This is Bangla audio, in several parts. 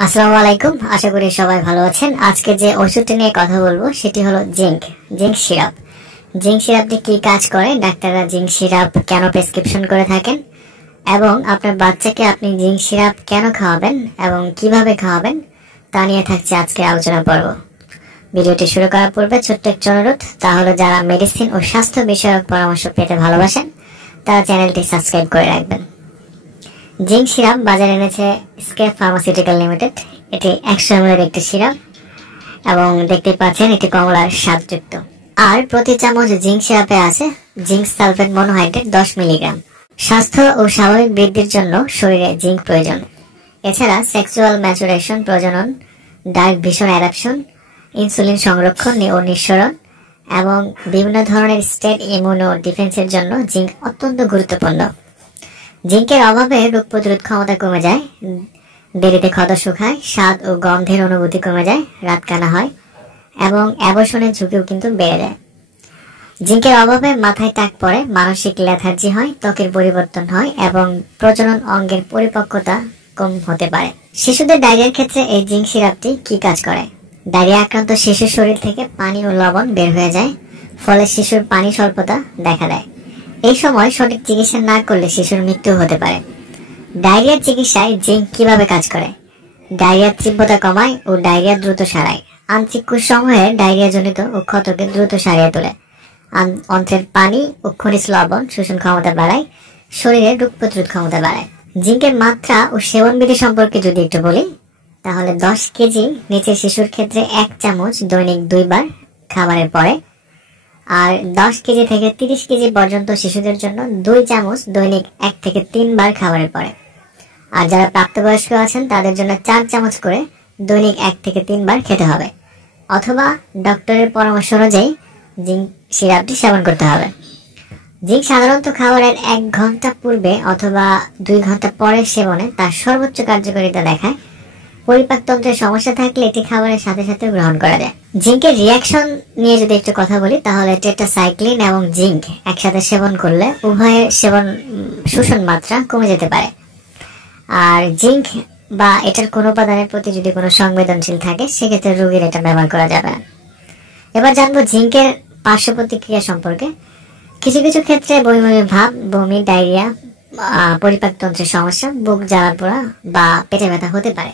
আসসালামু আলাইকুম। আশা করি সবাই ভালো আছেন। আজকে যে ওষুধটি নিয়ে কথা বলবো সেটি হলো জিঙ্ক সিরাপ। জিঙ্ক সিরাপটি কি কাজ করে, ডাক্তাররা জিঙ্ক সিরাপ কেন প্রেসক্রিপশন করে থাকেন এবং আপনার বাচ্চাকে আপনি জিঙ্ক সিরাপ কেন খাওয়াবেন এবং কিভাবে খাওয়াবেন তা নিয়ে থাকছে আজকে আলোচনা পর্ব। ভিডিওটি শুরু করার পূর্বে ছোট্ট একটি অনুরোধ, তাহলে যারা মেডিসিন ও স্বাস্থ্য বিষয়ক পরামর্শ পেতে ভালোবাসেন তারা চ্যানেলটি সাবস্ক্রাইব করে রাখবেন। জিঙ্ক সিরাপ বাজারে এনেছে স্কেপ ফার্মাসিউটিক্যাল লিমিটেড। এটি 100 ml একটি সিরাপ এবং দেখতে পাচ্ছেন এটি কমলার স্বাদযুক্ত। আর প্রতি চামচ জিঙ্ক সিরাপে আছে জিঙ্ক সালফেট মনোহাইড্রেট 10 মিলিগ্রাম। স্বাস্থ্য ও স্বাভাবিক বৃদ্ধির জন্য শরীরে জিঙ্ক প্রয়োজন। এছাড়া সেক্সুয়াল ম্যাচুরেশন, প্রজনন, ডার্ক ভিশন অ্যাডাপশন, ইনসুলিন সংরক্ষণ ও নিঃসরণ এবং বিভিন্ন ধরনের স্টেট ইমিউনো ডিফেন্সের জন্য জিঙ্ক অত্যন্ত গুরুত্বপূর্ণ। জিঙ্কের অভাবে রোগ প্রতিরোধ ক্ষমতা কমে যায়, দেরিতে ক্ষত শুকায়, স্বাদ ও গন্ধের অনুভূতি কমে যায়, রাতকানা হয় এবং অ্যাবর্শনের ঝুঁকিও কিন্তু বেড়ে যায়। জিঙ্কের অভাবে মাথায় টাক পড়ে, মানসিক লেথার্জি হয়, ত্বকের পরিবর্তন হয় এবং প্রজনন অঙ্গের পরিপক্কতা কম হতে পারে। শিশুদের ডায়রিয়ার ক্ষেত্রে এই জিঙ্ক সিরাপটি কি কাজ করে? ডায়রিয়া আক্রান্ত শিশুর শরীর থেকে পানি ও লবণ বের হয়ে যায়, ফলে শিশুর পানি স্বল্পতা দেখা দেয়। এই সময় সঠিক চিকিৎসা না করলে শিশুর মৃত্যু হতে পারে। ডায়রিয়ার চিকিৎসায় জিঙ্ক কিভাবে কাজ করে? ডায়রিয়ার তীব্রতা কমায় ও ডায়রিয়া দ্রুত সারায়। আঞ্চিকুশ সমূহে ডায়রিয়া জনিত ও ক্ষতকে দ্রুত সারিয়ে তোলে। অন্ত্রের পানি ও খনিজ লবণ শোষণ ক্ষমতা বাড়ায়, শরীরের রোগ প্রতিরোধ ক্ষমতা বাড়ায়। জিঙ্কের মাত্রা ও সেবনবিধি সম্পর্কে যদি একটু বলি, তাহলে 10 কেজি নিচের শিশুর ক্ষেত্রে 1 চামচ দৈনিক 2 বার খাবারের পরে, আর 10 কেজি থেকে 30 কেজি পর্যন্ত শিশুদের জন্য 2 চামচ দৈনিক 1 থেকে 3 বার খাবারের পরে। আর যারা প্রাপ্তবয়স্ক আছেন তাদের জন্য 4 চামচ করে দৈনিক 1 থেকে 3 বার খেতে হবে, অথবা ডক্টরের পরামর্শ অনুযায়ী জিঙ্ক সিরাপটি সেবন করতে হবে। জিঙ্ক সাধারণত খাবারের 1 ঘন্টা পূর্বে অথবা 2 ঘন্টা পরে সেবনে তার সর্বোচ্চ কার্যকারিতা দেখায়। পরিপাকতন্ত্রের সমস্যা থাকলে এটি খাবারের সাথে সাথে গ্রহণ করা যায়। জিঙ্কের রিয়াকশন নিয়ে যদি একটু কথা বলি, তাহলে টেট্রাসাইক্লিন এবং জিঙ্ক একসাথে সেবন করলে উভয়ের শোষণ মাত্রা কমে যেতে পারে। আর জিঙ্ক বা এটার কোনো উপাদানের প্রতি যদি কোনো সংবেদনশীল থাকে, সেক্ষেত্রে রোগীর এটা ব্যবহার করা যাবে না। এবার জানবো জিঙ্কের পার্শ্ব প্রতিক্রিয়া সম্পর্কে। কিছু কিছু ক্ষেত্রে বমি ভাব, বমি, ডায়রিয়া, পরিপাকতন্ত্রের সমস্যা, বুক জ্বালা পোড়া বা পেটে ব্যথা হতে পারে।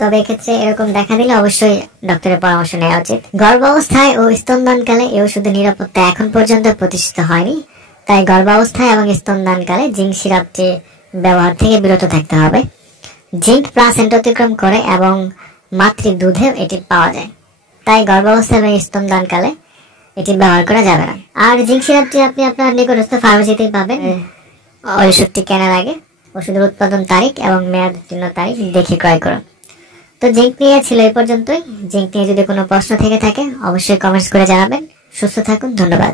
তবে এক্ষেত্রে এরকম দেখা দিলে অবশ্যই ডক্টরের পরামর্শ নেওয়া উচিত। গর্ভাবস্থায় ও স্তনদানকালে এই ওষুধের নিরাপত্তা এখন পর্যন্ত প্রতিষ্ঠিত হয়নি, তাই গর্ভাবস্থায় এবং স্তনদানকালে জিঙ্ক সিরাপটি ব্যবহার থেকে বিরত থাকতে হবে। জিঙ্ক প্লাসেন্টা অতিক্রম করে এবং মাতৃ দুধেও এটি পাওয়া যায়, তাই গর্ভাবস্থা এবং স্তনদানকালে এটি ব্যবহার করা যাবে না। আর জিঙ্ক সিরাপটি আপনি আপনার নিকটস্থ ফার্মেসিতেই পাবেন। ওষুধটি কেনার আগে ওষুধের উৎপাদন তারিখ এবং মেয়াদ উত্তীর্ণ তারিখ দেখে ক্রয় করুন। তো জিঙ্ক নিয়ে ছিল এই পর্যন্তই। জিঙ্ক নিয়ে যদি কোনো প্রশ্ন থেকে থাকে অবশ্যই কমেন্টস করে জানাবেন। সুস্থ থাকুন, ধন্যবাদ।